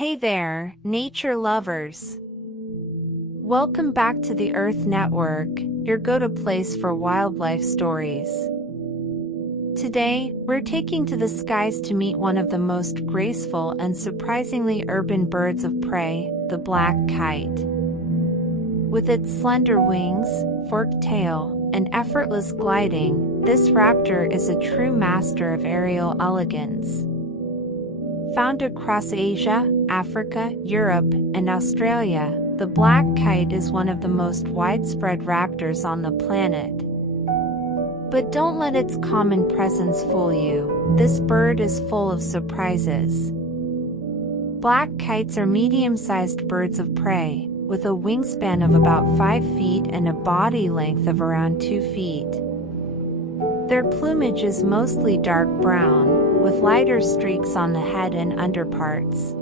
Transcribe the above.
Hey there, nature lovers! Welcome back to the Earth Network, your go-to place for wildlife stories. Today, we're taking to the skies to meet one of the most graceful and surprisingly urban birds of prey, the black kite. With its slender wings, forked tail, and effortless gliding, this raptor is a true master of aerial elegance. Found across Asia, Africa, Europe, and Australia, the black kite is one of the most widespread raptors on the planet. But don't let its common presence fool you, this bird is full of surprises. Black kites are medium-sized birds of prey, with a wingspan of about 5 feet and a body length of around 2 feet. Their plumage is mostly dark brown, with lighter streaks on the head and underparts.